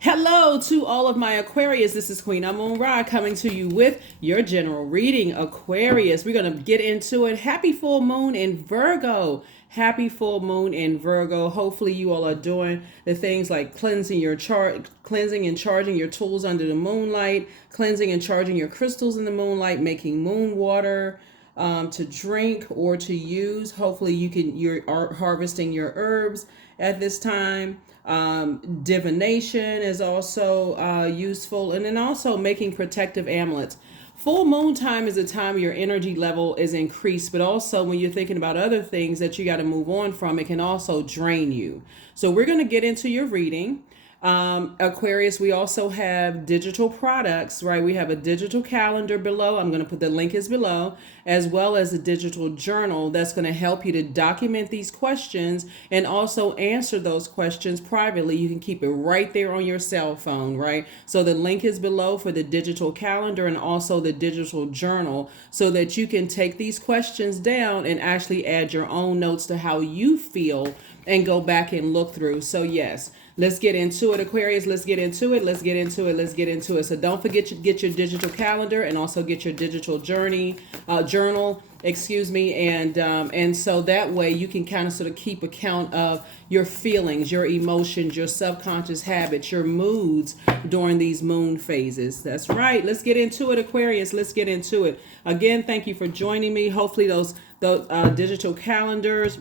Hello to all of my Aquarius. This is Queen Amun Ra coming to you with your general reading. Aquarius, we're going to get into it. Happy full moon in Virgo. Happy full moon in Virgo. Hopefully you all are doing the things like cleansing and charging your tools under the moonlight, cleansing and charging your crystals in the moonlight, making moon water to drink or to use. Hopefully you're harvesting your herbs at this time. Divination is also useful, and then also making protective amulets. Full moon time is a time your energy level is increased, but also when you're thinking about other things that you got to move on from, it can also drain you. So we're going to get into your reading. Aquarius, we also have digital products, right? We have a digital calendar below. I'm going to put the link is below, as well as a digital journal that's going to help you to document these questions and also answer those questions privately. You can keep it right there on your cell phone, right? So the link is below for the digital calendar and also the digital journal so that you can take these questions down and actually add your own notes to how you feel and go back and look through. So yes, let's get into it, Aquarius. Let's get into it. Let's get into it. Let's get into it. So don't forget to get your digital calendar and also get your digital journal. And so that way you can kind of sort of keep account of your feelings, your emotions, your subconscious habits, your moods during these moon phases. That's right. Let's get into it, Aquarius. Let's get into it. Again, thank you for joining me. Hopefully those digital calendars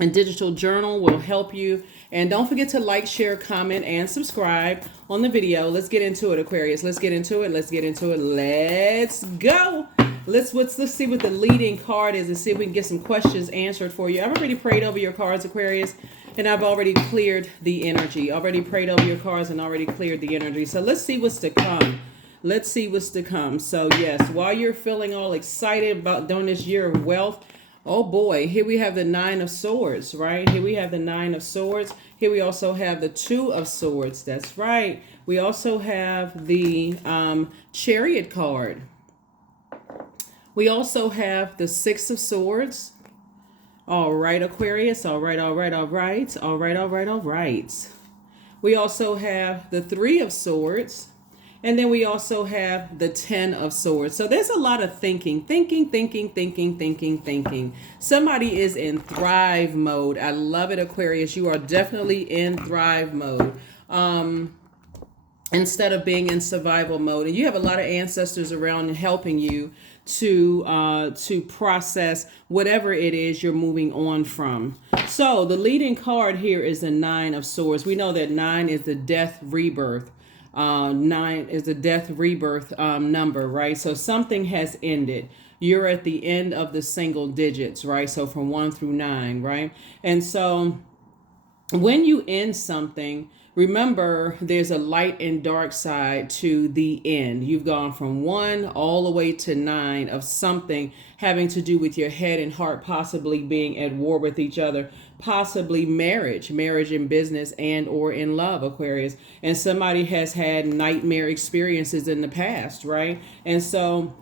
and digital journal will help you. And don't forget to like, share, comment, and subscribe on the video. Let's get into it, Aquarius. Let's get into it. Let's get into it. Let's go. Let's see what the leading card is and see if we can get some questions answered for you. I've already prayed over your cards, Aquarius, and I've already cleared the energy. Already prayed over your cards and already cleared the energy. So let's see what's to come. Let's see what's to come. So yes, while you're feeling all excited about doing this year of wealth, oh boy, here we have the Nine of Swords, right? Here we have the Nine of Swords. Here we also have the Two of Swords. That's right. We also have the Chariot card. We also have the Six of Swords. All right, Aquarius. All right, all right, all right. All right, all right, all right. We also have the Three of Swords. And then we also have the Ten of Swords. So there's a lot of thinking. Somebody is in thrive mode. I love it, Aquarius. You are definitely in thrive mode. Instead of being in survival mode. And you have a lot of ancestors around helping you to process whatever it is you're moving on from. So the leading card here is the Nine of Swords. We know that 9 is the death rebirth. 9 is the death rebirth number, right? So something has ended. You're at the end of the single digits, right? So from 1 through 9, right? And so when you end something, remember there's a light and dark side to the end. You've gone from 1 all the way to 9 of something having to do with your head and heart possibly being at war with each other, possibly marriage in business and or in love, Aquarius. And somebody has had nightmare experiences in the past, right? And so,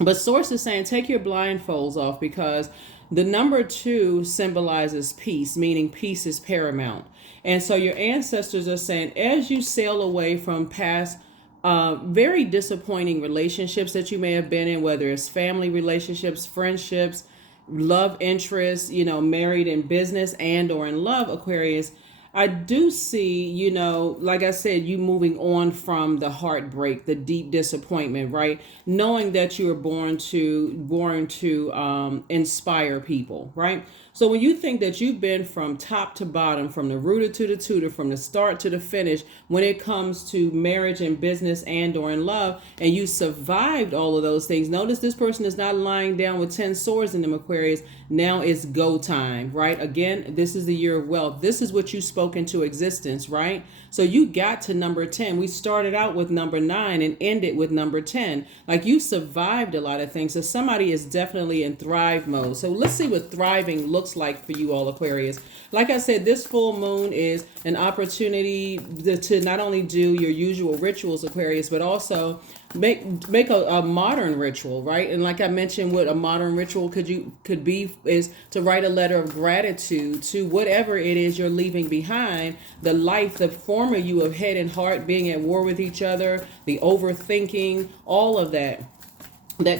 but Source is saying take your blindfolds off because the number 2 symbolizes peace, meaning peace is paramount. And so your ancestors are saying as you sail away from past very disappointing relationships that you may have been in, whether it's family relationships, friendships, love interests, married in business and or in love, Aquarius, I do see, like I said, you moving on from the heartbreak, the deep disappointment, right? Knowing that you were born to inspire people, right? So when you think that you've been from top to bottom, from the rooter to the tutor, from the start to the finish, when it comes to marriage and business and or in love, and you survived all of those things, notice this person is not lying down with 10 swords in them, Aquarius. Now it's go time, right? Again, this is the year of wealth. This is what you spoke into existence, right? So you got to number 10. We started out with number 9 and ended with number 10. Like you survived a lot of things. So somebody is definitely in thrive mode. So let's see what thriving looks looks like for you all, Aquarius. Like I said, this full moon is an opportunity to not only do your usual rituals, Aquarius, but also make a modern ritual, right? And like I mentioned, what a modern ritual could be is to write a letter of gratitude to whatever it is you're leaving behind, the life, the former you of head and heart being at war with each other, the overthinking, all of that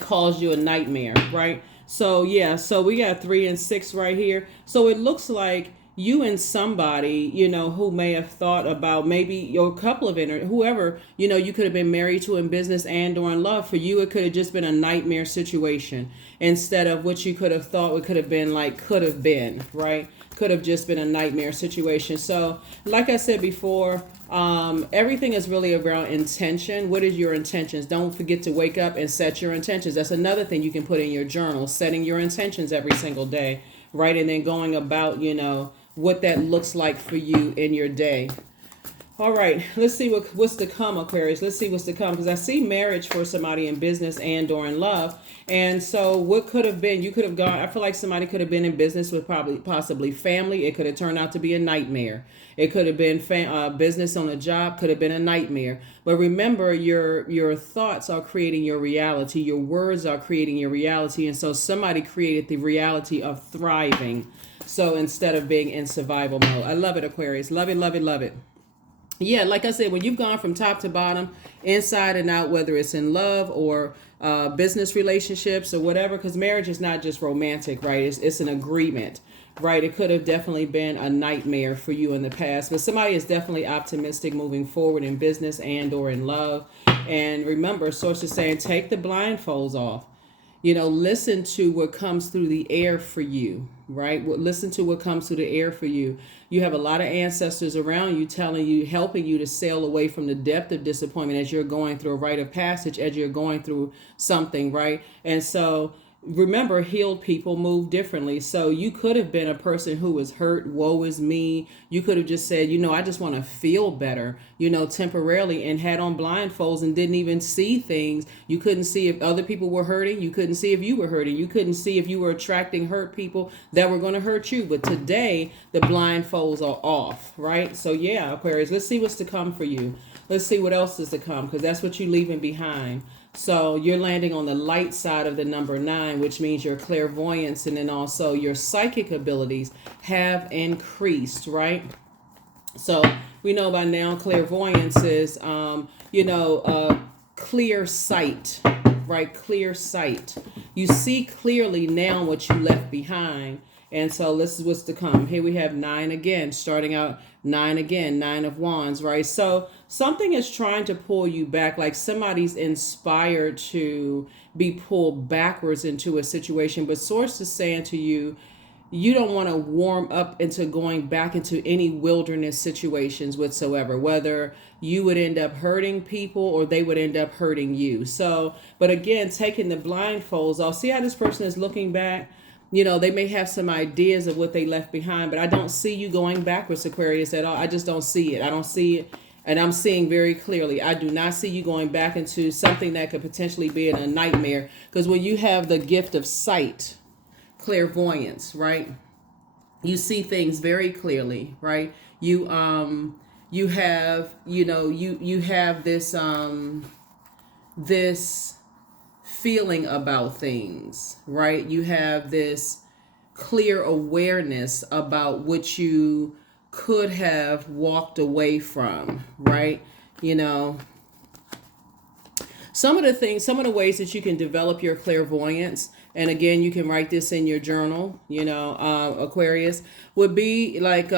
caused you a nightmare, right? So yeah, so we got 3 and 6 right here. So it looks like you and somebody, who may have thought about maybe your couple of whoever, you could have been married to in business and or in love. For you, it could have just been a nightmare situation instead of what you could have thought it could have been right? Could have just been a nightmare situation. So like I said before, everything is really around intention. What is your intentions? Don't forget to wake up and set your intentions. That's another thing you can put in your journal, setting your intentions every single day, right? And then going about, what that looks like for you in your day. All right, let's see what's to come, Aquarius. Let's see what's to come, because I see marriage for somebody in business and or in love. And so what could have been, you could have gone, I feel like somebody could have been in business with possibly family. It could have turned out to be a nightmare. It could have been business on a job, could have been a nightmare. But remember, your thoughts are creating your reality. Your words are creating your reality. And so somebody created the reality of thriving. So instead of being in survival mode. I love it, Aquarius. Love it, love it, love it. Yeah, like I said, when you've gone from top to bottom, inside and out, whether it's in love or business relationships or whatever, because marriage is not just romantic, right? It's an agreement, right? It could have definitely been a nightmare for you in the past, but somebody is definitely optimistic moving forward in business and or in love. And remember, sources saying, take the blindfolds off. Listen to what comes through the air for you, right? Listen to what comes through the air for you. You have a lot of ancestors around you telling you, helping you to sail away from the depth of disappointment as you're going through a rite of passage, as you're going through something, right? And so remember, healed people move differently. So you could have been a person who was hurt, woe is me. You could have just said, I just want to feel better, temporarily, and had on blindfolds and didn't even see things. You couldn't see if other people were hurting. You couldn't see if you were hurting. You couldn't see if you were attracting hurt people that were going to hurt you. But today, the blindfolds are off, right? So yeah, Aquarius, let's see what's to come for you. Let's see what else is to come, because that's what you're leaving behind. So you're landing on the light side of the number 9, which means your clairvoyance and then also your psychic abilities have increased, right? So we know by now clairvoyance is, clear sight, right? Clear sight. You see clearly now what you left behind. And so this is what's to come. Here we have 9 again, starting out 9 again, 9 of Wands, right? So something is trying to pull you back, like somebody's inspired to be pulled backwards into a situation. But source is saying to you, you don't want to warm up into going back into any wilderness situations whatsoever, whether you would end up hurting people or they would end up hurting you. So, but again, taking the blindfolds off, see how this person is looking back? They may have some ideas of what they left behind, but I don't see you going backwards, Aquarius, at all. I just don't see it. I don't see it. And I'm seeing very clearly, I do not see you going back into something that could potentially be in a nightmare. Because when you have the gift of sight, clairvoyance, right? You see things very clearly, right? You have, you have this feeling about things, right? You have this clear awareness about what you could have walked away from, right? Some of the ways that you can develop your clairvoyance, and again, you can write this in your journal, Aquarius, would be like,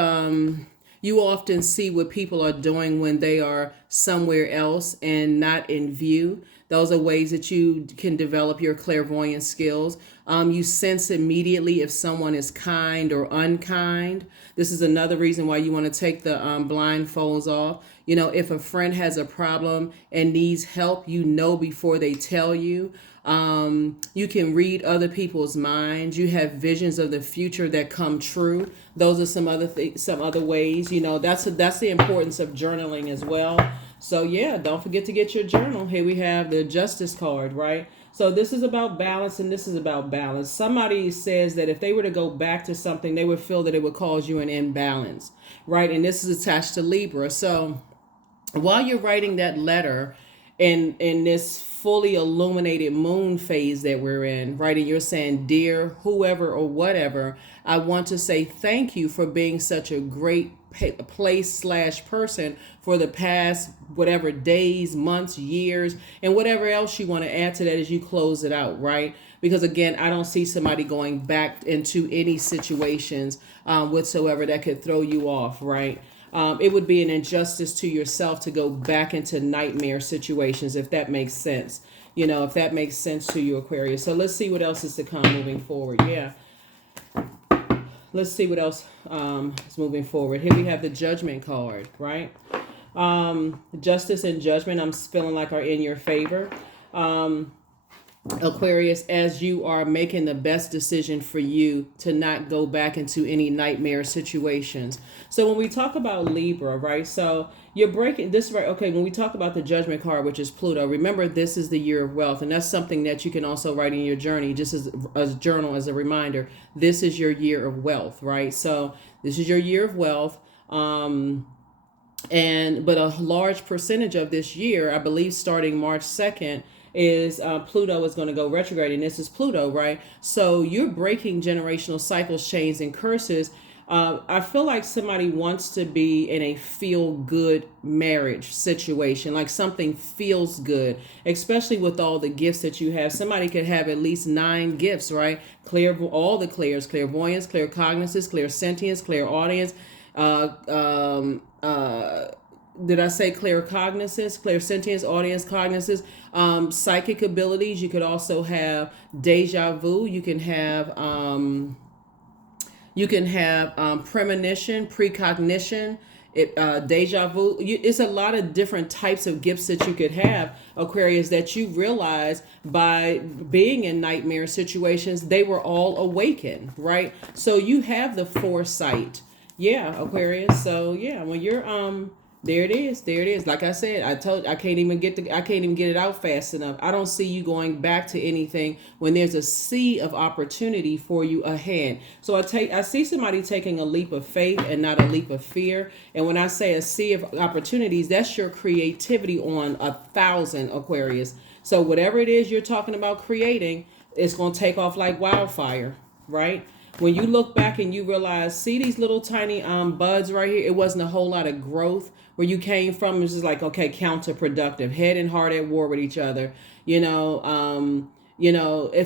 you often see what people are doing when they are somewhere else and not in view. Those are ways that you can develop your clairvoyant skills. You sense immediately if someone is kind or unkind. This is another reason why you want to take the blindfolds off. If a friend has a problem and needs help, before they tell you. You can read other people's minds. You have visions of the future that come true. Those are some other ways. That's the importance of journaling as well. So yeah, don't forget to get your journal. Here we have the Justice card, right? So this is about balance, and this is about balance. Somebody says that if they were to go back to something, they would feel that it would cause you an imbalance, right? And this is attached to Libra. So while you're writing that letter in this fully illuminated moon phase that we're in, right? And you're saying, dear whoever or whatever, I want to say thank you for being such a great place slash person for the past whatever days, months, years, and whatever else you want to add to that as you close it out, right? Because again, I don't see somebody going back into any situations whatsoever that could throw you off, right? It would be an injustice to yourself to go back into nightmare situations, if that makes sense. If that makes sense to you, Aquarius. So let's see what else is to come moving forward. Yeah. Let's see what else is moving forward. Here we have the Judgment card, right? Justice and judgment, I'm feeling like are in your favor. Aquarius, as you are making the best decision for you to not go back into any nightmare situations. So when we talk about Libra, right? So you're breaking this, right? Okay, when we talk about the Judgment card, which is Pluto, remember this is the year of wealth, and that's something that you can also write in your journey, just as a journal, as a reminder. This is your year of wealth, right? So this is your year of wealth. But a large percentage of this year, I believe starting March 2nd, is Pluto is going to go retrograde, and this is Pluto, right? So you're breaking generational cycles, chains, and curses. I feel like somebody wants to be in a feel-good marriage situation, like something feels good, especially with all the gifts that you have. Somebody could have at least 9 gifts, right? All the clairs, clairvoyance, claircognizance, clairsentience, clairaudience, did I say claircognizance, clairsentience, audience cognizance, psychic abilities. You could also have deja vu. You can have premonition, precognition, deja vu. It's a lot of different types of gifts that you could have, Aquarius, that you realize by being in nightmare situations, they were all awakened, right? So you have the foresight. Yeah, Aquarius. So yeah, when you're there it is. There it is. Like I said, I can't even get it out fast enough. I don't see you going back to anything when there's a sea of opportunity for you ahead. So I see somebody taking a leap of faith and not a leap of fear. And when I say a sea of opportunities, that's your creativity on 1,000, Aquarius. So whatever it is you're talking about creating, it's going to take off like wildfire, right? When you look back and you realize, see these little tiny buds right here, it wasn't a whole lot of growth. Where you came from, it was just like, okay, counterproductive, head and heart at war with each other. It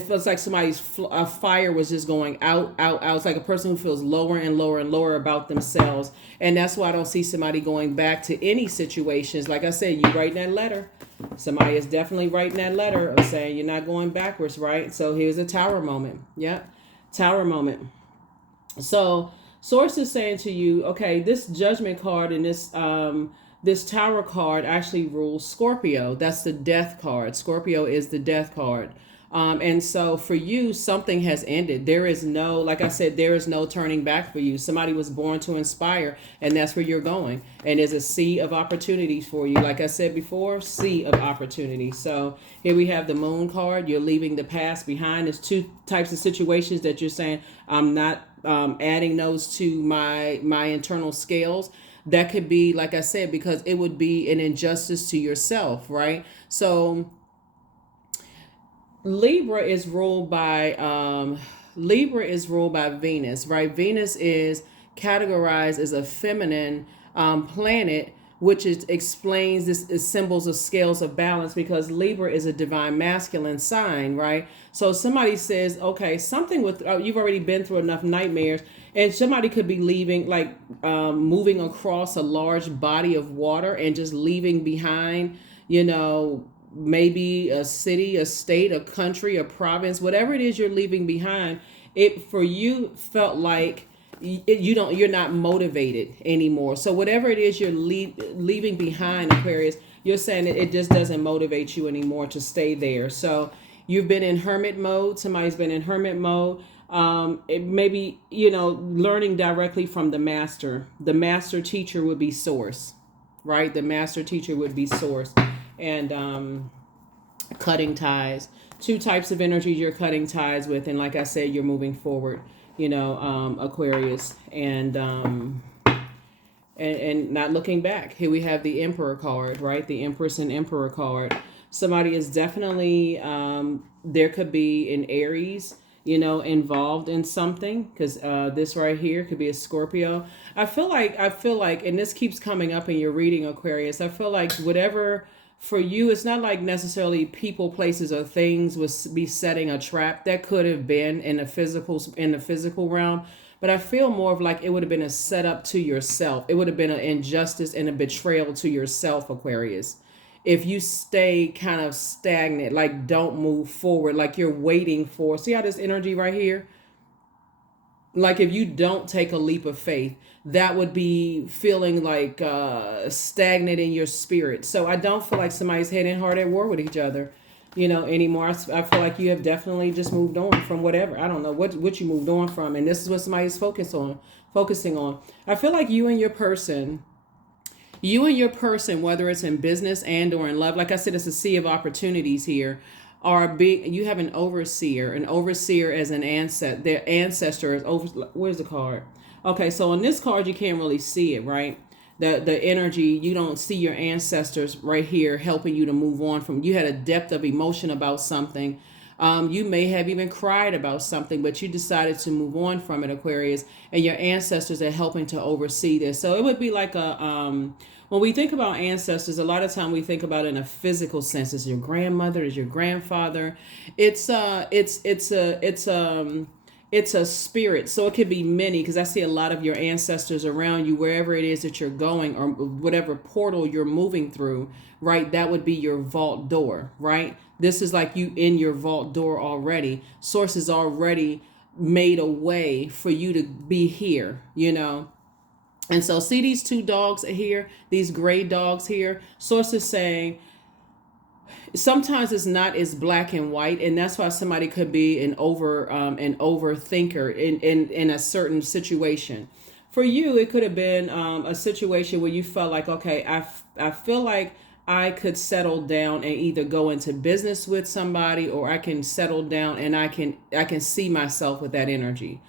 feels like somebody's fire was just going out, out, out. It's like a person who feels lower and lower and lower about themselves. And that's why I don't see somebody going back to any situations. Like I said, you writing that letter. Somebody is definitely writing that letter of saying you're not going backwards, right? So here's a tower moment. Yeah. Tower moment. So source is saying to you, okay, this judgment card and this tower card actually rules Scorpio. That's the death card. Scorpio is the death card. And so for you, something has ended. There is no, like I said, there is no turning back for you. Somebody was born to inspire, and that's where you're going. And there's a sea of opportunities for you. Like I said before, sea of opportunities. So here we have the moon card. You're leaving the past behind. There's 2 types of situations that you're saying, I'm not adding those to my internal scales. That could be, like I said, because it would be an injustice to yourself, right? So Libra is ruled by Venus, right? Venus is categorized as a feminine planet, which explains this is symbols of scales of balance, because Libra is a divine masculine sign, right? So somebody says, okay, something with you've already been through enough nightmares, and somebody could be leaving, like moving across a large body of water and just leaving behind, maybe a city, a state, a country, a province, whatever it is you're leaving behind. It for you felt like you're not motivated anymore. So whatever it is you're leaving behind, Aquarius, you're saying that it just doesn't motivate you anymore to stay there. So you've been in hermit mode. Somebody's been in hermit mode. It maybe, learning directly from the master. The master teacher would be source, right? The master teacher would be source. And cutting ties. Two types of energies you're cutting ties with, and like I said, you're moving forward. Aquarius, and not looking back. Here we have the Emperor card, right? The Empress and Emperor card. Somebody is definitely there could be an Aries, involved in something, because this right here could be a Scorpio. I feel like, and this keeps coming up in your reading, Aquarius. I feel like whatever for you, it's not like necessarily people, places, or things would be setting a trap. That could have been in the physical realm, but I feel more of like it would have been a setup to yourself. It would have been an injustice and a betrayal to yourself, Aquarius. If you stay kind of stagnant, like don't move forward, like you're waiting for, see how this energy right here, like if you don't take a leap of faith, that would be feeling like stagnant in your spirit. So I don't feel like somebody's head and heart at war with each other, anymore. I feel like you have definitely just moved on from whatever. I don't know what you moved on from, and this is what somebody's focusing on. I feel like you and your person, whether it's in business and or in love, like I said, it's a sea of opportunities here. You have an overseer. An overseer as an ancestor. Their ancestor is over. Where's the card? Okay, so on this card you can't really see it, right? The energy, you don't see your ancestors right here helping you to move on from. You had a depth of emotion about something. You may have even cried about something, but you decided to move on from it, Aquarius, and your ancestors are helping to oversee this. So it would be like when we think about ancestors, a lot of time we think about it in a physical sense. It's your grandmother, it's your grandfather. It's a spirit. So it could be many, because I see a lot of your ancestors around you, wherever it is that you're going or whatever portal you're moving through, right? That would be your vault door, right? This is like you in your vault door already. Source has already made a way for you to be here. And so see these two dogs here, these gray dogs here. Source is saying sometimes it's not as black and white, and that's why somebody could be an overthinker in a certain situation. For you, it could have been a situation where you felt like, okay, I feel like I could settle down and either go into business with somebody, or I can settle down and I can see myself with that energy.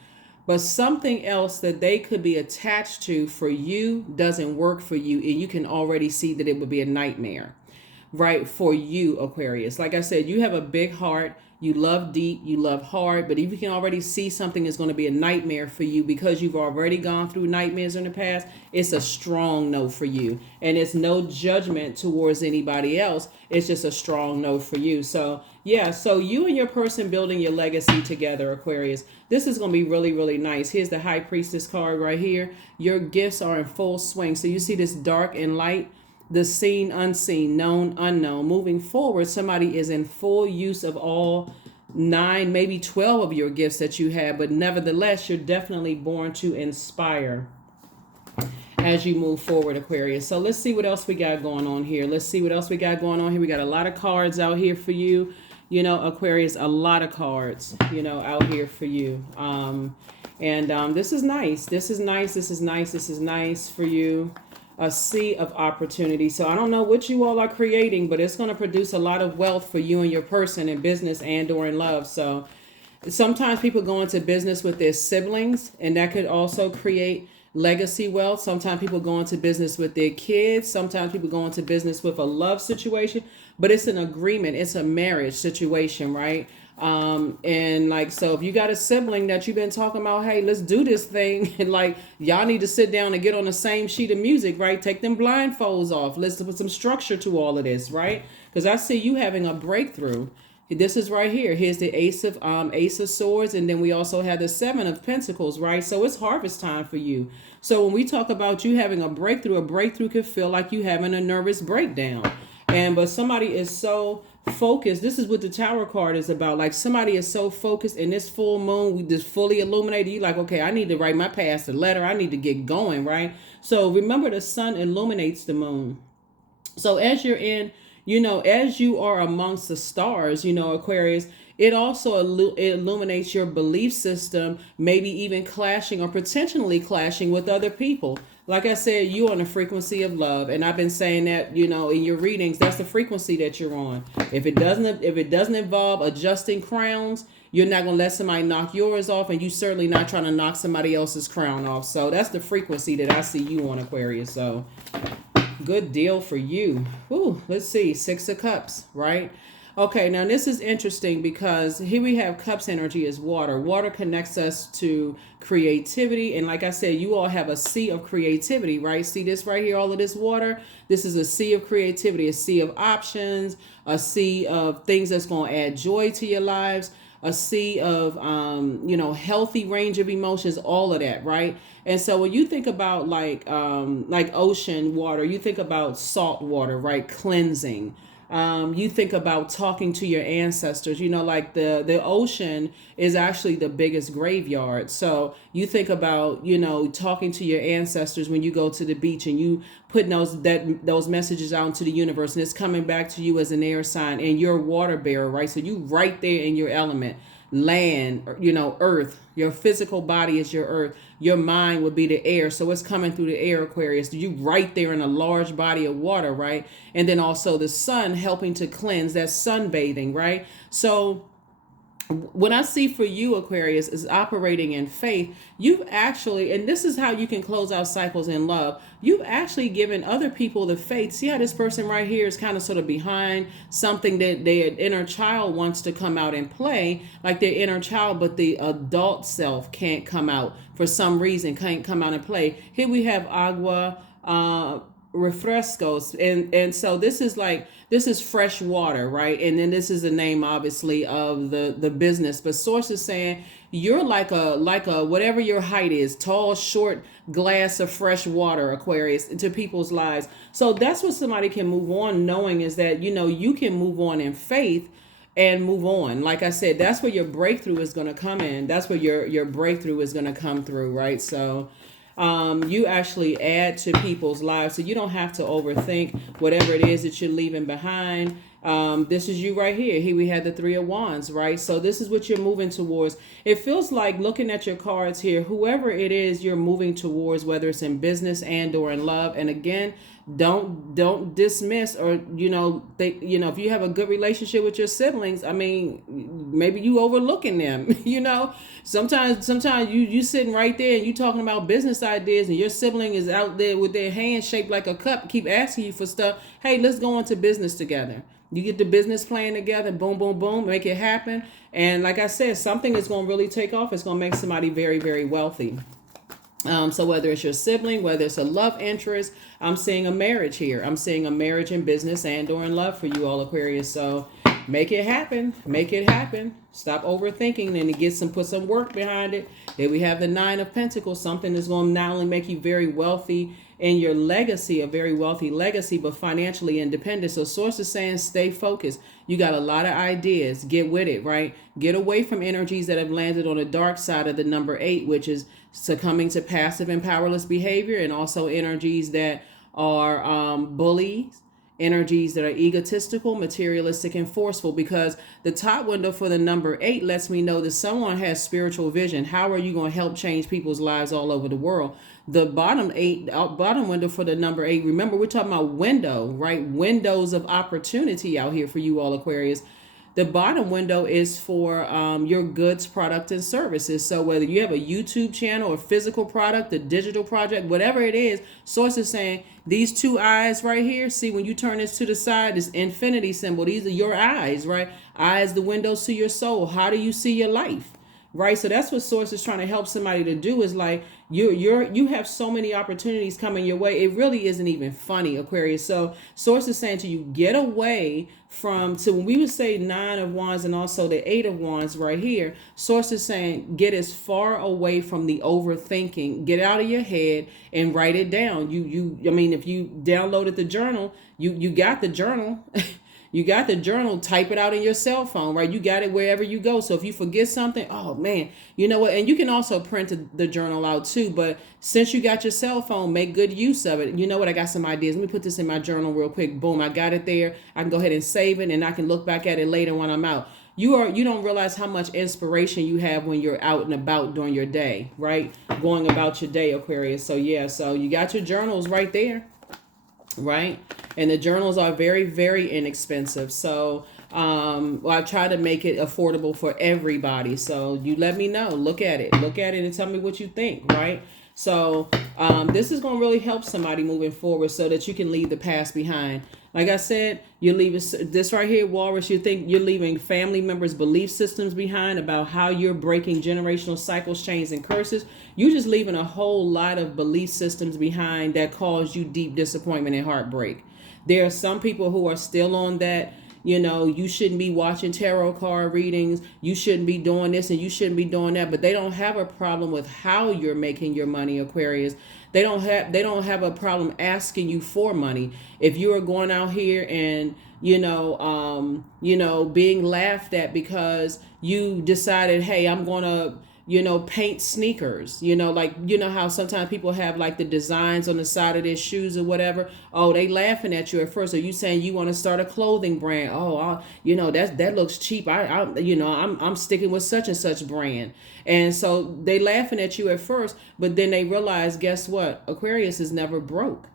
But something else that they could be attached to for you doesn't work for you, and you can already see that it would be a nightmare, right, for you, Aquarius. Like I said, you have a big heart. You love deep, you love hard, but if you can already see something is going to be a nightmare for you because you've already gone through nightmares in the past, it's a strong no for you. And it's no judgment towards anybody else. It's just a strong no for you. So yeah, so you and your person building your legacy together, Aquarius. This is going to be really, really nice. Here's the High Priestess card right here. Your gifts are in full swing. So you see this dark and light, the seen, unseen, known, unknown. Moving forward, somebody is in full use of all 9, maybe 12 of your gifts that you have, but nevertheless, you're definitely born to inspire as you move forward, Aquarius. So let's see what else we got going on here. We got a lot of cards out here for you, Aquarius, a lot of cards, out here for you. This is nice. This is nice for you. A sea of opportunity. So I don't know what you all are creating, but it's going to produce a lot of wealth for you and your person in business and or in love. So sometimes people go into business with their siblings, and that could also create legacy wealth. Sometimes people go into business with their kids. Sometimes people go into business with a love situation, but it's an agreement. It's a marriage situation, right? And like, so if you got a sibling that you've been talking about, hey, let's do this thing, and like y'all need to sit down and get on the same sheet of music, right? Take them blindfolds off. Let's put some structure to all of this, right? Because I see you having a breakthrough. This is right here. Here's the Ace of Swords, and then we also have the Seven of Pentacles, right? So it's harvest time for you. So when we talk about you having a breakthrough could feel like you having a nervous breakdown. But somebody is so focused. This is what the Tower card is about. Like somebody is so focused in this full moon, we just fully illuminated. You like, okay, I need to write my past a letter. I need to get going, right? So remember, the sun illuminates the moon. So as you're in, as you are amongst the stars, Aquarius, it also illuminates your belief system, maybe even clashing or potentially clashing with other people. like I said, you on the frequency of love, and I've been saying that, in your readings, that's the frequency that you're on. If it doesn't involve adjusting crowns, you're not gonna let somebody knock yours off, and you certainly not trying to knock somebody else's crown off. So that's the frequency that I see you on, Aquarius. So good deal for you. Ooh, let's see, Six of Cups, right? Okay, now this is interesting because here we have cups energy as water. Water connects us to creativity. And like I said, you all have a sea of creativity, right? See this right here, all of this water? This is a sea of creativity, a sea of options, a sea of things that's going to add joy to your lives, a sea of, healthy range of emotions, all of that, right? And so when you think about like ocean water, you think about salt water, right? Cleansing. You think about talking to your ancestors, like the ocean is actually the biggest graveyard. So you think about, talking to your ancestors when you go to the beach and you putting those messages out into the universe, and it's coming back to you as an air sign, and you're a water bearer, right? So you right there in your element. Land, earth, your physical body is your earth, your mind would be the air, so it's coming through the air, Aquarius. You right there in a large body of water, right? And then also the sun helping to cleanse, that sunbathing, right? So what I see for you, Aquarius, is operating in faith. You've actually, and this is how you can close out cycles in love, you've actually given other people the faith. See how this person right here is kind of sort of behind something that their inner child wants to come out and play, like their inner child, but the adult self can't come out for some reason, can't come out and play. Here we have agua refrescos, and so this is fresh water, right? And then this is the name obviously of the business, but source is saying you're like a whatever your height is, tall, short glass of fresh water, Aquarius, into people's lives. So that's what somebody can move on knowing, is that you can move on in faith and move on. Like I said, that's where your breakthrough is going to come in. That's where your breakthrough is going to come through, right? So you actually add to people's lives, so you don't have to overthink whatever it is that you're leaving behind. This is you right here. Here we had the Three of Wands, right? So this is what you're moving towards. It feels like, looking at your cards here, whoever it is you're moving towards, whether it's in business and or in love. And again, don't dismiss, or if you have a good relationship with your siblings, I mean, maybe you overlooking them. Sometimes you sitting right there and you talking about business ideas, and your sibling is out there with their hand shaped like a cup, keep asking you for stuff. Hey, let's go into business together. You get the business plan together, boom, boom, boom, make it happen. And like I said, something is going to really take off. It's going to make somebody very, very wealthy. So whether it's your sibling, whether it's a love interest, I'm seeing a marriage here. I'm seeing a marriage in business and or in love for you all, Aquarius. So make it happen. Make it happen. Stop overthinking and put some work behind it. Here we have the Nine of Pentacles, something that's going to not only make you very wealthy in your legacy, a very wealthy legacy, but financially independent. So source is saying stay focused. You got a lot of ideas. Get with it, right? Get away from energies that have landed on the dark side of the number 8, which is succumbing to passive and powerless behavior, and also energies that are bullies, energies that are egotistical, materialistic, and forceful, because the top window for the number 8 lets me know that someone has spiritual vision. How are you going to help change people's lives all over the world? The bottom window for the number 8, remember, we're talking about window, right? Windows of opportunity out here for you all, Aquarius. The bottom window is for your goods, product, and services. So whether you have a YouTube channel, a physical product, a digital project, whatever it is, source is saying these two eyes right here. See, when you turn this to the side, this infinity symbol, these are your eyes, right? Eyes, the windows to your soul. How do you see your life? Right? So that's what source is trying to help somebody to do, is like you have so many opportunities coming your way. It really isn't even funny, Aquarius. So source is saying to you, get away from, so when we would say 9 of Wands and also the 8 of Wands right here, source is saying get as far away from the overthinking, get out of your head and write it down. I mean, if you downloaded the journal, you got the journal. You got the journal, type it out in your cell phone, right? You got it wherever you go. So if you forget something, oh man, you know what? And you can also print the journal out too. But since you got your cell phone, make good use of it. You know what? I got some ideas. Let me put this in my journal real quick. Boom, I got it there. I can go ahead and save it, and I can look back at it later when I'm out. you don't realize how much inspiration you have when you're out and about during your day, right? Going about your day, Aquarius. So yeah, so you got your journals right there, right? And the journals are very, very inexpensive. So well, I try to make it affordable for everybody. So you let me know. Look at it. Look at it and tell me what you think, right? So this is going to really help somebody moving forward so that you can leave the past behind. Like I said, you're leaving this right here, Walrus. You think you're leaving family members' belief systems behind about how you're breaking generational cycles, chains, and curses. You're just leaving a whole lot of belief systems behind that cause you deep disappointment and heartbreak. There are some people who are still on that. You shouldn't be watching tarot card readings. You shouldn't be doing this and you shouldn't be doing that. But they don't have a problem with how you're making your money, Aquarius. They don't have a problem asking you for money. If you are going out here and being laughed at because you decided, hey, I'm gonna paint sneakers, how sometimes people have like the designs on the side of their shoes or whatever. Oh, they laughing at you at first. Are you saying you want to start a clothing brand? Oh, that looks cheap. I'm sticking with such and such brand. And so they laughing at you at first, but then they realize, guess what? Aquarius is never broke.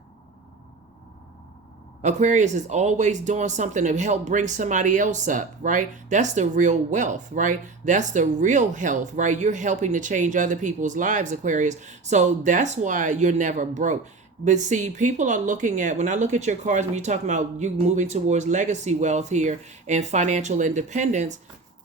Aquarius is always doing something to help bring somebody else up, right? That's the real wealth, right? That's the real health, right? You're helping to change other people's lives, Aquarius. So that's why you're never broke. But see, people are looking at, when I look at your cards, when you're talking about you moving towards legacy wealth here and financial independence,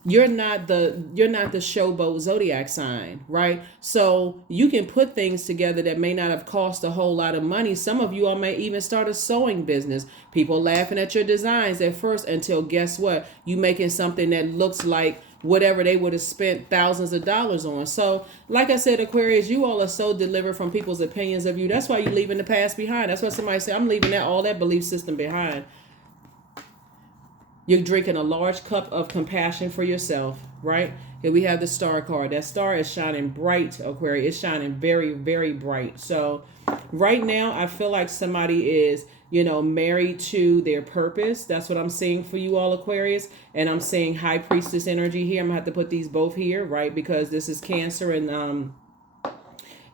you're not the showboat zodiac sign, right? So you can put things together that may not have cost a whole lot of money. Some of you all may even start a sewing business. People laughing at your designs at first until guess what? You making something that looks like whatever they would have spent thousands of dollars on. So like I said, Aquarius, you all are so delivered from people's opinions of you. That's why you're leaving the past behind. That's why somebody said, I'm leaving all that belief system behind. You're drinking a large cup of compassion for yourself, right? Here we have the star card. That star is shining bright, Aquarius. It's shining very, very bright. So right now, I feel like somebody is, married to their purpose. That's what I'm seeing for you all, Aquarius. And I'm seeing high priestess energy here. I'm going to have to put these both here, right? Because this is Cancer and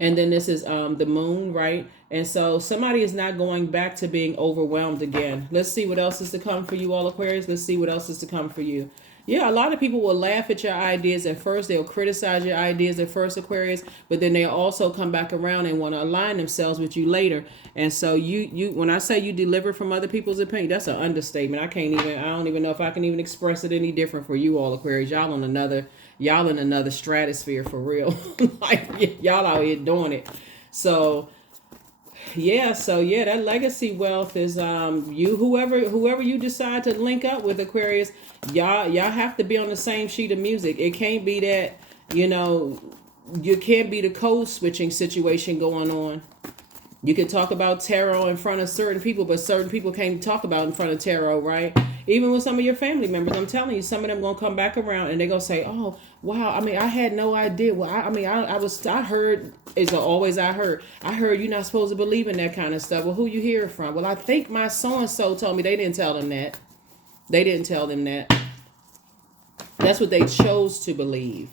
then this is the moon, right? And so somebody is not going back to being overwhelmed again. Let's see what else is to come for you all, Aquarius. Let's see what else is to come for you. Yeah, a lot of people will laugh at your ideas at first. They'll criticize your ideas at first, Aquarius, but then they'll also come back around and want to align themselves with you later. And so you when I say you deliver from other people's opinion, that's an understatement. I don't even know if I can even express it any different for you all, Aquarius. Y'all in another stratosphere for real. Like y'all out here doing it. So that legacy wealth is whoever you decide to link up with, Aquarius, y'all have to be on the same sheet of music. It can't be that, you can't be the code switching situation going on. You can talk about tarot in front of certain people, but certain people can't talk about in front of tarot, right? Even with some of your family members, I'm telling you, some of them gonna come back around and they're gonna say, "Oh, wow! I mean, I had no idea." Well, I heard. It's always I heard. I heard you're not supposed to believe in that kind of stuff. Well, who you hear it from? Well, I think my so and so told me. They didn't tell them that. They didn't tell them that. That's what they chose to believe.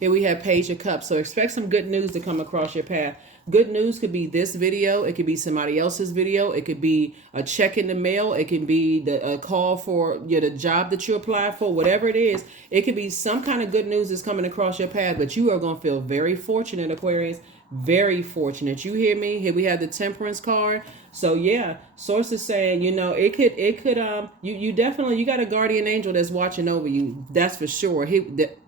Here we have Page of Cups. So expect some good news to come across your path. Good news could be this video. It could be somebody else's video. It could be a check in the mail. It can be a call for the job that you apply for. Whatever it is, it could be some kind of good news that's coming across your path. But you are going to feel very fortunate, Aquarius. Very fortunate. You hear me? Here we have the Temperance card. So yeah, sources saying, you definitely, you got a guardian angel that's watching over you. That's for sure.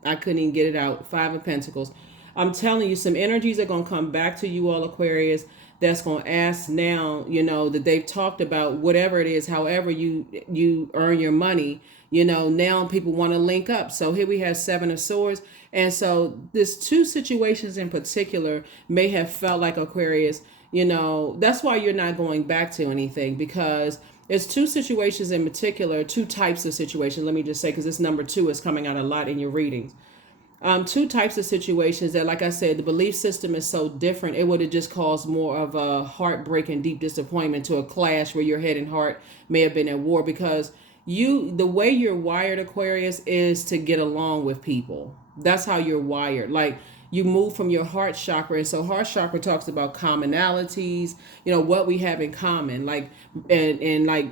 I couldn't even get it out. 5 of Pentacles. I'm telling you, some energies are going to come back to you all, Aquarius, that's going to ask now, that they've talked about whatever it is, however you earn your money, now people want to link up. So here we have 7 of Swords. And so this 2 situations in particular may have felt like, Aquarius, that's why you're not going back to anything, because it's 2 situations in particular, 2 types of situations. Let me just say, because this number 2 is coming out a lot in your readings. 2 types of situations that, like I said, the belief system is so different. It would have just caused more of a heartbreak and deep disappointment to a clash where your head and heart may have been at war, because the way you're wired, Aquarius, is to get along with people. That's how you're wired. Like, you move from your heart chakra, and so heart chakra talks about commonalities, what we have in common, like, and like,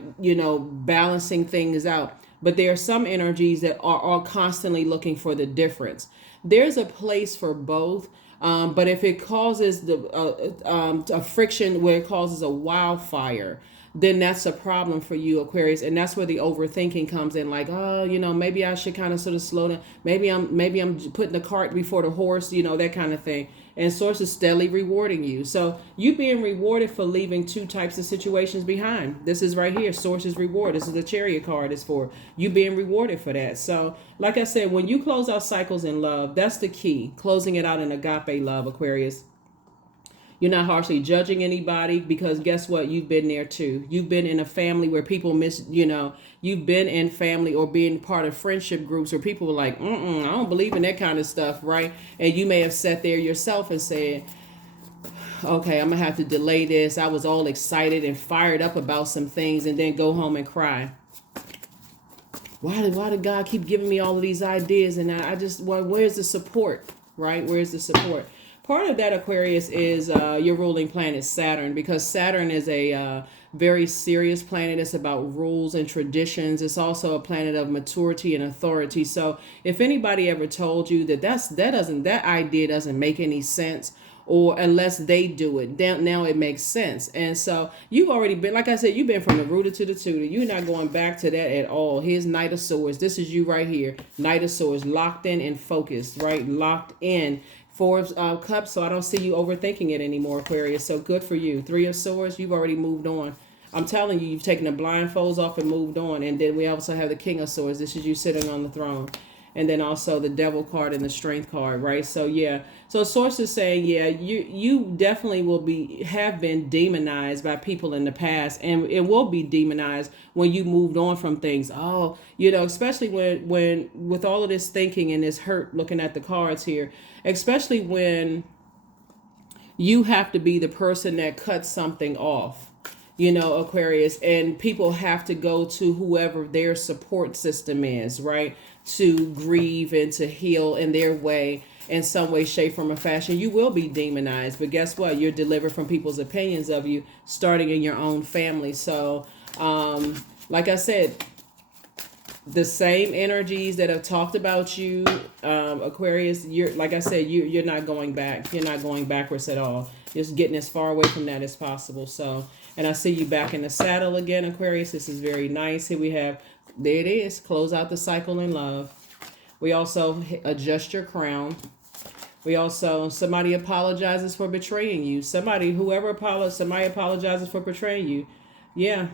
balancing things out. But there are some energies that are constantly looking for the difference. There's a place for both. But if it causes a friction where it causes a wildfire, then that's a problem for you, Aquarius, and that's where the overthinking comes in. Like, oh, maybe I should kind of sort of slow down. Maybe I'm putting the cart before the horse, that kind of thing. And Source is steadily rewarding you. So you being rewarded for leaving two types of situations behind. This is right here, Source's reward. This is the Chariot card. Is for you being rewarded for that. So, like I said, when you close out cycles in love, that's the key. Closing it out in agape love, Aquarius. You're not harshly judging anybody, because guess what? You've been there too. You've been in a family where people you've been in family or being part of friendship groups where people were like, I don't believe in that kind of stuff, right? And you may have sat there yourself and said, okay, I'm going to have to delay this. I was all excited and fired up about some things, and then go home and cry. Why did God keep giving me all of these ideas? And I just, where's the support, right? Where's the support? Part of that, Aquarius, is your ruling planet Saturn, because Saturn is a very serious planet. It's about rules and traditions. It's also a planet of maturity and authority. So if anybody ever told you that idea doesn't make any sense, or unless they do it, now it makes sense. And so you've already been, like I said, you've been from the rooter to the tutor. You're not going back to that at all. Here's Knight of Swords. This is you right here. Knight of Swords, locked in and focused, right? Locked in. Four of Cups, so I don't see you overthinking it anymore, Aquarius. So good for you. Three of Swords, you've already moved on. I'm telling you, you've taken the blindfolds off and moved on. And then we also have the King of Swords. This is you sitting on the throne. And then also the Devil card and the Strength card, right? So yeah. So Source is saying, yeah, you definitely have been demonized by people in the past, and it will be demonized when you moved on from things. Oh, especially when with all of this thinking and this hurt, looking at the cards here, especially when you have to be the person that cuts something off, Aquarius, and people have to go to whoever their support system is, right? To grieve and to heal in their way, in some way, shape, form, or fashion. You will be demonized, but guess what? You're delivered from people's opinions of you, starting in your own family. So, like I said, the same energies that have talked about you, Aquarius, like I said, you're not going back. You're not going backwards at all. Just getting as far away from that as possible. So, and I see you back in the saddle again, Aquarius. This is very nice. Here we have, there it is, close out the cycle in love. We also adjust your crown. We also, somebody apologizes for betraying you. Somebody apologizes for betraying you. Yeah.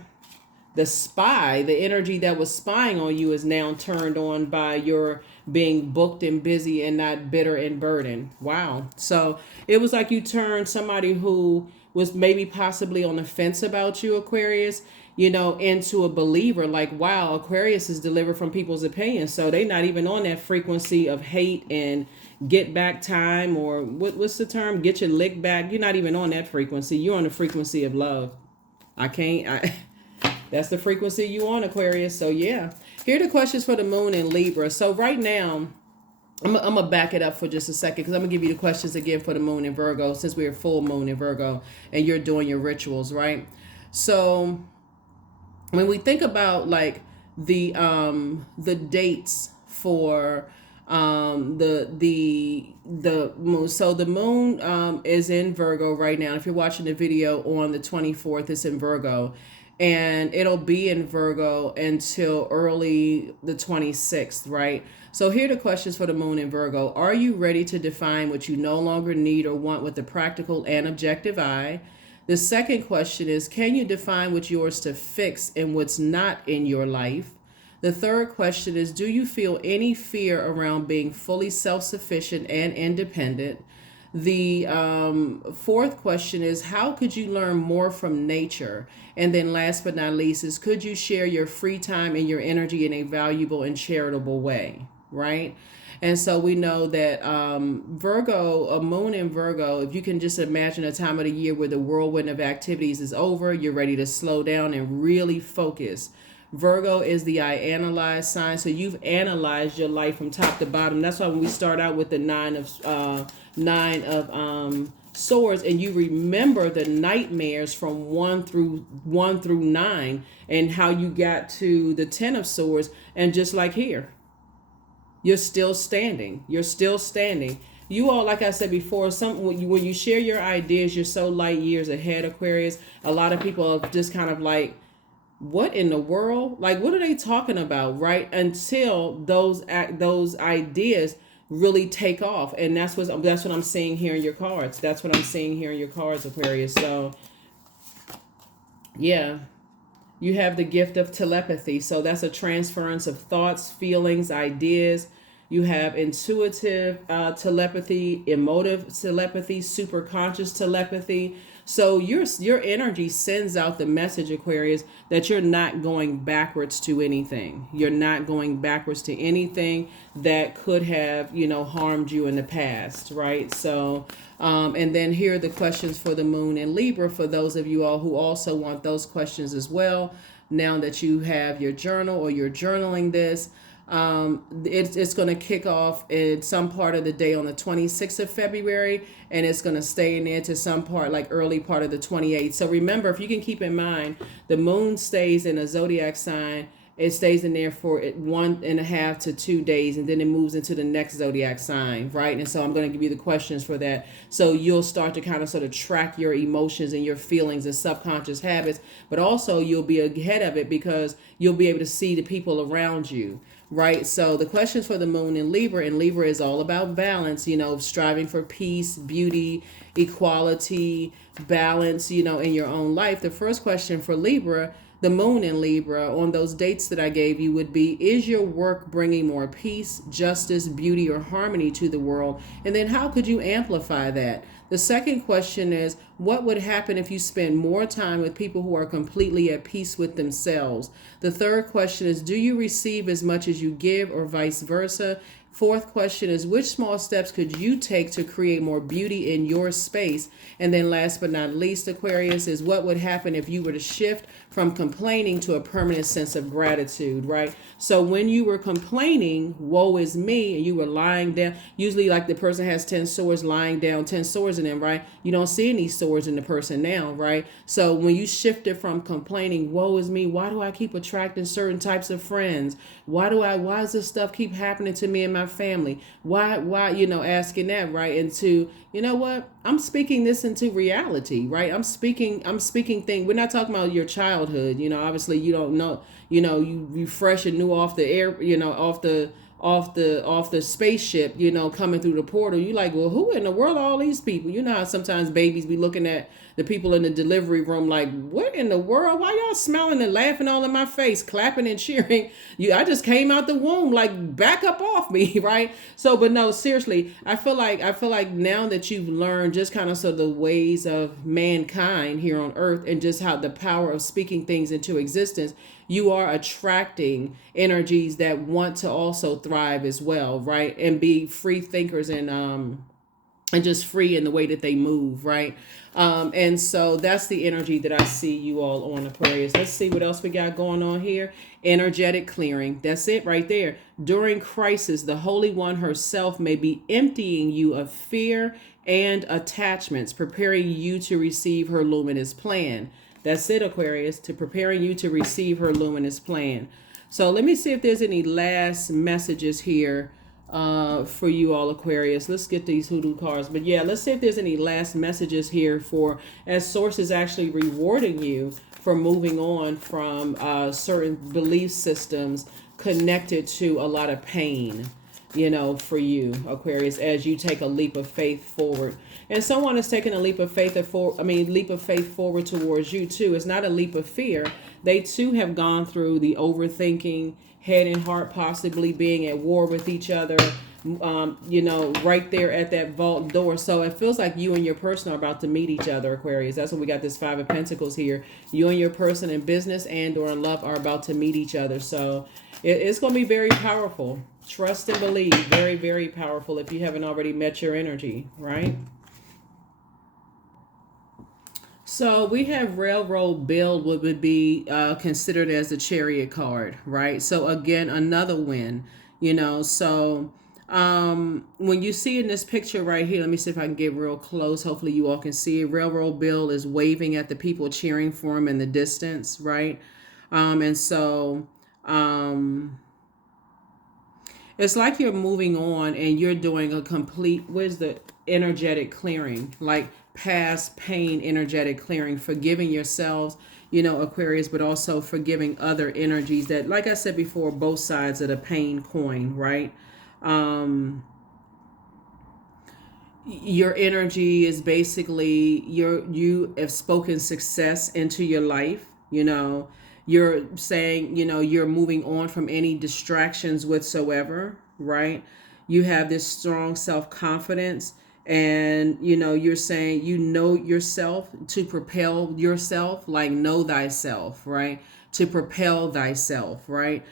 The spy, the energy that was spying on you, is now turned on by your being booked and busy and not bitter and burdened. Wow. So it was like you turned somebody who was maybe possibly on the fence about you, Aquarius, into a believer. Like, wow, Aquarius is delivered from people's opinions. So they're not even on that frequency of hate and get back time, or what's the term? Get your lick back. You're not even on that frequency. You're on the frequency of love. That's the frequency you on, Aquarius. So yeah, here are the questions for the moon in Libra. So right now, I'm going to back it up for just a second, because I'm going to give you the questions again for the moon in Virgo, since we're full moon in Virgo and you're doing your rituals, right? So when we think about like the dates for the moon, so the moon is in Virgo right now. If you're watching the video on the 24th, it's in Virgo. And it'll be in Virgo until early the 26th, right? So here are the questions for the moon in Virgo. Are you ready to define what you no longer need or want with a practical and objective eye? The second question is, can you define what's yours to fix and what's not in your life? The third question is, do you feel any fear around being fully self-sufficient and independent? The fourth question is, how could you learn more from nature? And then last but not least is, could you share your free time and your energy in a valuable and charitable way, right? And so we know that Virgo, a moon in Virgo, if you can just imagine a time of the year where the whirlwind of activities is over, you're ready to slow down and really focus, Virgo is the I analyze sign. So you've analyzed your life from top to bottom. That's why when we start out with the nine of swords, and you remember the nightmares from one through 9, and how you got to the 10 of swords, and just like here, you're still standing. You're still standing. You all, like I said before, when you share your ideas, you're so light years ahead, Aquarius. A lot of people are just kind of like, what in the world? Like, what are they talking about, right? Until those ideas really take off. And that's what I'm seeing here in your cards. That's what I'm seeing here in your cards, Aquarius. So, yeah. You have the gift of telepathy. So that's a transference of thoughts, feelings, ideas. You have intuitive telepathy, emotive telepathy, superconscious telepathy. So your energy sends out the message, Aquarius, that you're not going backwards to anything. You're not going backwards to anything that could have, harmed you in the past, right? So, and then here are the questions for the moon in Libra for those of you all who also want those questions as well. Now that you have your journal or you're journaling this, it's going to kick off in some part of the day on the 26th of February, and it's going to stay in there to some part, like early part of the 28th. So remember, if you can keep in mind, the moon stays in a zodiac sign. It stays in there for 1.5 to 2 days, and then it moves into the next zodiac sign, right? And so I'm going to give you the questions for that. So you'll start to kind of sort of track your emotions and your feelings and subconscious habits, but also you'll be ahead of it because you'll be able to see the people around you, right? So the questions for the moon in Libra, is all about balance, striving for peace, beauty, equality, balance, in your own life. The first question for Libra, the moon in Libra, on those dates that I gave you would be, is your work bringing more peace, justice, beauty, or harmony to the world? And then how could you amplify that? The second question is, what would happen if you spend more time with people who are completely at peace with themselves? The third question is, do you receive as much as you give, or vice versa? Fourth question is, which small steps could you take to create more beauty in your space? And then last but not least, Aquarius, is what would happen if you were to shift from complaining to a permanent sense of gratitude, right? So when you were complaining, woe is me, and you were lying down, usually like the person has 10 swords lying down, 10 swords in them, right? You don't see any swords in the person now, right? So when you shifted from complaining, woe is me, why do I keep attracting certain types of friends? Why does this stuff keep happening to me and my family? Why, asking that, right? And to, you know what? I'm speaking this into reality, right? I'm speaking things. We're not talking about your childhood. Obviously you don't know, you fresh and new off the air, off the spaceship, coming through the portal. You like, well, who in the world are all these people? You know how sometimes babies be looking at the people in the delivery room like, what in the world? Why y'all smiling and laughing all in my face, clapping and cheering? I just came out the womb, like, back up off me, right? So, but no, seriously, I feel like now that you've learned just kind of sort of the ways of mankind here on earth, and just how the power of speaking things into existence, you are attracting energies that want to also thrive as well, right? And be free thinkers and just free in the way that they move, right? And so that's the energy that I see you all on, Aquarius. Let's see what else we got going on here. Energetic clearing. That's it right there. During crisis, the Holy One herself may be emptying you of fear and attachments, preparing you to receive her luminous plan. That's it, Aquarius, to preparing you to receive her luminous plan. So let me see if there's any last messages here for you all, Aquarius. Let's get these hoodoo cards. But yeah, let's see if there's any last messages here for, as Source is actually rewarding you for moving on from certain belief systems connected to a lot of pain, for you, Aquarius, as you take a leap of faith forward. And someone is taking a leap of faith forward towards you too. It's not a leap of fear. They too have gone through the overthinking, head and heart possibly being at war with each other, right there at that vault door. So it feels like you and your person are about to meet each other, Aquarius. That's what we got, this 5 of Pentacles here. You and your person in business and or in love are about to meet each other. So it's going to be very powerful. Trust and believe. Very, very powerful if you haven't already met your energy, right? So we have railroad build, what would be considered as the chariot card, right? So again, another win, So when you see in this picture right here, let me see if I can get real close. Hopefully you all can see it. Railroad build is waving at the people cheering for him in the distance, right? And so it's like you're moving on and you're doing a complete, where's the energetic clearing, like past pain energetic clearing, forgiving yourselves, Aquarius, but also forgiving other energies that, like I said before, both sides of the pain coin, right? Um, your energy is basically you have spoken success into your life, you're saying, you're moving on from any distractions whatsoever, right? You have this strong self-confidence, and you're saying, yourself, to propel yourself, like know thyself, right? To propel thyself, right?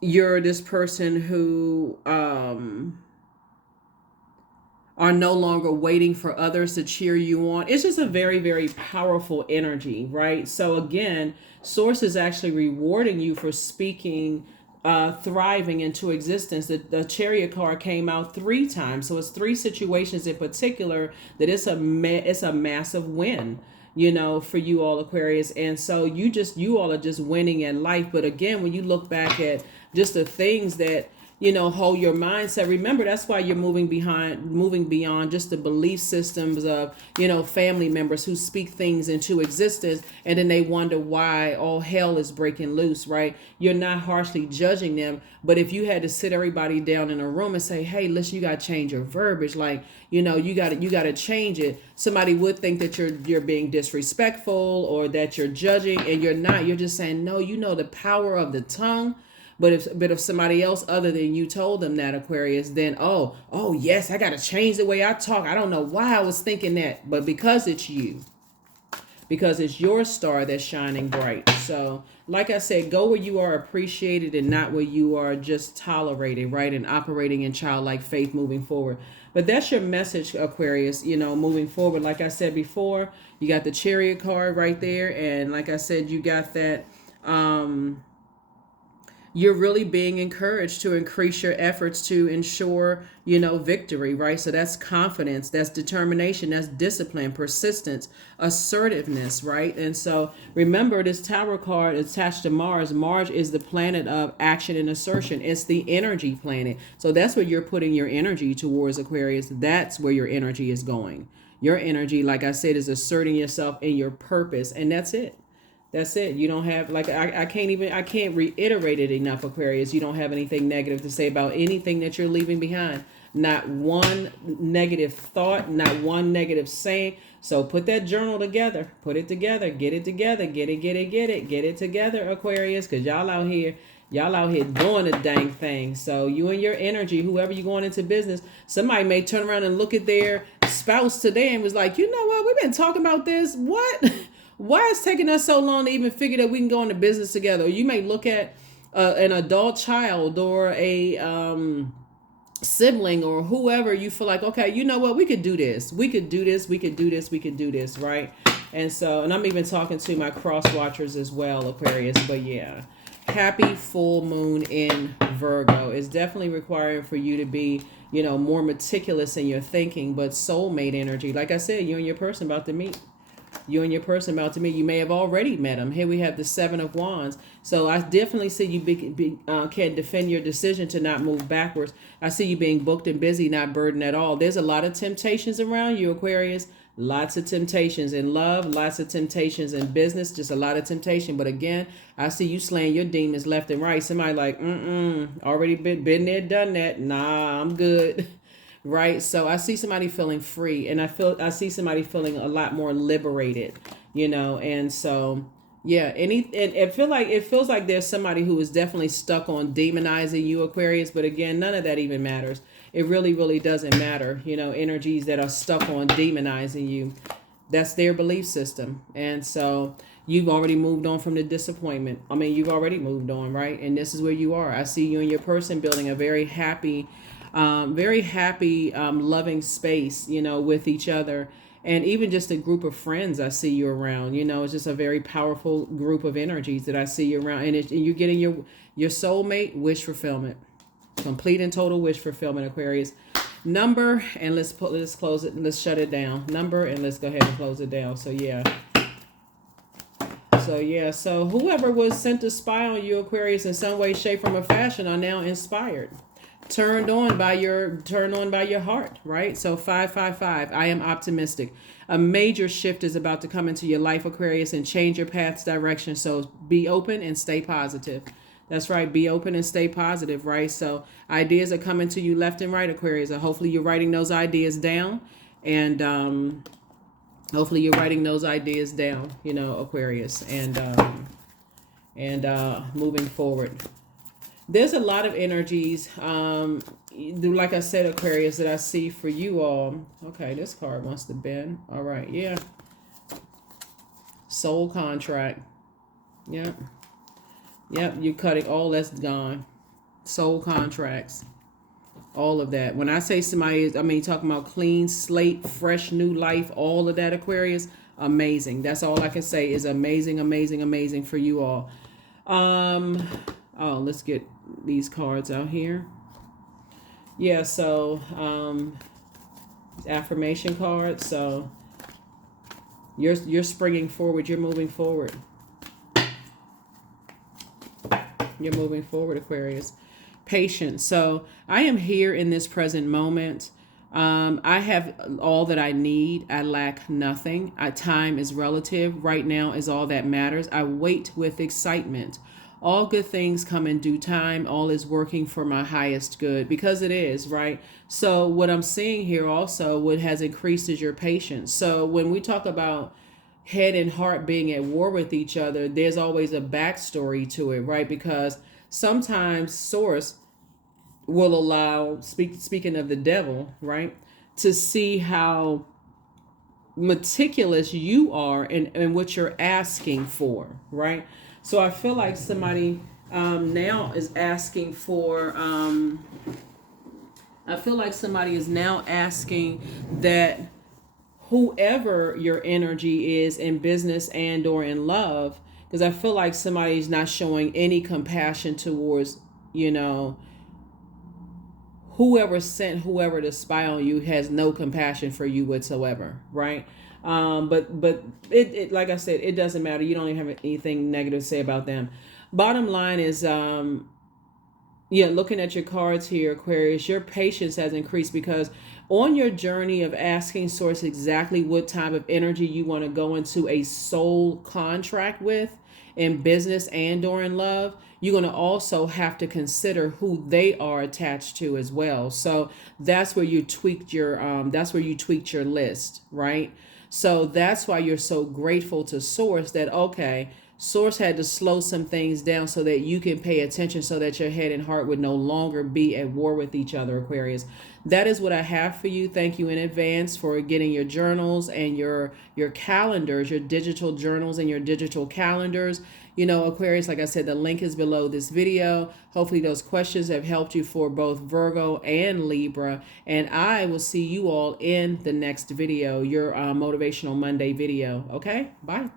You're this person who are no longer waiting for others to cheer you on. It's just a very, very powerful energy, right? So again, source is actually rewarding you for speaking thriving into existence. The chariot card came out 3 times, so it's 3 situations in particular that it's a massive win, for you all, Aquarius. And so you all are just winning in life. But again, when you look back at just the things that hold your mindset, remember, that's why you're moving beyond just the belief systems of family members who speak things into existence, and then they wonder why all hell is breaking loose, right? You're not harshly judging them, but if you had to sit everybody down in a room and say, hey, listen, you got to change your verbiage, like you got to change it, somebody would think that you're being disrespectful or that you're judging, and you're not. You're just saying, no, the power of the tongue. But if somebody else other than you told them that, Aquarius, then oh yes, I gotta change the way I talk. I don't know why I was thinking that, but because it's you, because it's your star that's shining bright. So, like I said, go where you are appreciated and not where you are just tolerated, right? And operating in childlike faith moving forward. But that's your message, Aquarius, moving forward. Like I said before, you got the chariot card right there, and like I said, you got that. You're really being encouraged to increase your efforts to ensure, victory, right? So that's confidence, that's determination, that's discipline, persistence, assertiveness, right? And so remember, this Tower card attached to Mars. Mars is the planet of action and assertion. It's the energy planet. So that's where you're putting your energy towards, Aquarius. That's where your energy is going. Your energy, like I said, is asserting yourself in your purpose, and that's it. That's it. You don't have, like, I can't reiterate it enough, Aquarius. You don't have anything negative to say about anything that you're leaving behind. Not one negative thought, not one negative saying. So put that journal together. Put it together. Get it together. Get it together, Aquarius, because y'all out here doing the dang thing. So you and your energy, whoever you're going into business, somebody may turn around and look at their spouse today and was like, you know what? We've been talking about this. What? Why is it taking us so long to even figure that we can go into business together? Or you may look at an adult child or a sibling or whoever, you feel like, okay, you know what? We could do this. We could do this. We could do this. We could do this, right? And so, and I'm even talking to my cross watchers as well, Aquarius. But yeah, happy full moon in Virgo. It's definitely required for you to be, more meticulous in your thinking, but soulmate energy. Like I said, you and your person about to meet. You and your person about to meet. You may have already met them. Here we have the 7 of Wands. So I definitely see you can defend your decision to not move backwards. I see you being booked and busy, not burdened at all. There's a lot of temptations around you, Aquarius. Lots of temptations in love, lots of temptations in business, just a lot of temptation. But again, I see you slaying your demons left and right. Somebody like, already been there, done that. Nah, I'm good. Right. So I see somebody feeling free, and I see somebody feeling a lot more liberated, and so yeah, and it feels like there's somebody who is definitely stuck on demonizing you, Aquarius, but again, none of that even matters. It really, really doesn't matter. Energies that are stuck on demonizing you, that's their belief system. And so you've already moved on from the disappointment. I mean, you've already moved on, right? And this is where you are. I see you and your person building a very happy Very happy, loving space, with each other. And even just a group of friends I see you around, it's just a very powerful group of energies that I see you around. And you're getting your soulmate wish fulfillment, complete and total wish fulfillment, Aquarius. Number, and let's close it, and let's shut it down. Number, and let's go ahead and close it down. So yeah. So whoever was sent to spy on you, Aquarius, in some way, shape, form, or fashion, are now inspired, turned on by your heart, right? So 555. I am optimistic. A major shift is about to come into your life, Aquarius, and change your path's direction. So be open and stay positive. That's right. Be open and stay positive, right? So ideas are coming to you left and right, Aquarius. And hopefully you're writing those ideas down, and Aquarius, and moving forward. There's a lot of energies, like I said, Aquarius, that I see for you all. Okay, this card must have been. All right, yeah. Soul contract. Yep. Yep, you're cutting all that's gone. Soul contracts. All of that. When I say somebody is, I mean, talking about clean slate, fresh new life, all of that, Aquarius, amazing. That's all I can say is amazing, amazing, amazing for you all. Oh, let's get these cards out here. Yeah, so affirmation cards. So you're springing forward, you're moving forward. You're moving forward, Aquarius. Patience. So I am here in this present moment. I have all that I need. I lack nothing. Time is relative. Right now is all that matters. I wait with excitement. All good things come in due time. All is working for my highest good, because it is, right? So what I'm seeing here also, what has increased is your patience. So when we talk about head and heart being at war with each other, there's always a backstory to it, right? Because sometimes source will allow, speaking of the devil, right, to see how meticulous you are and what you're asking for, right? So I feel like somebody now is asking for, I feel like somebody is now asking that whoever your energy is in business and or in love, because I feel like somebody's not showing any compassion towards, whoever sent whoever to spy on you has no compassion for you whatsoever, right? But it like I said, it doesn't matter. You don't even have anything negative to say about them. Bottom line is, looking at your cards here, Aquarius, your patience has increased, because on your journey of asking source exactly what type of energy you want to go into a soul contract with in business and or in love, you're going to also have to consider who they are attached to as well. So that's where you tweaked your list, right? So that's why you're so grateful to source that, okay, source had to slow some things down so that you can pay attention, so that your head and heart would no longer be at war with each other, Aquarius. That is what I have for you. Thank you in advance for getting your journals and your calendars, your digital journals and your digital calendars. Aquarius, like I said, the link is below this video. Hopefully those questions have helped you for both Virgo and Libra. And I will see you all in the next video, your Motivational Monday video. Okay, bye.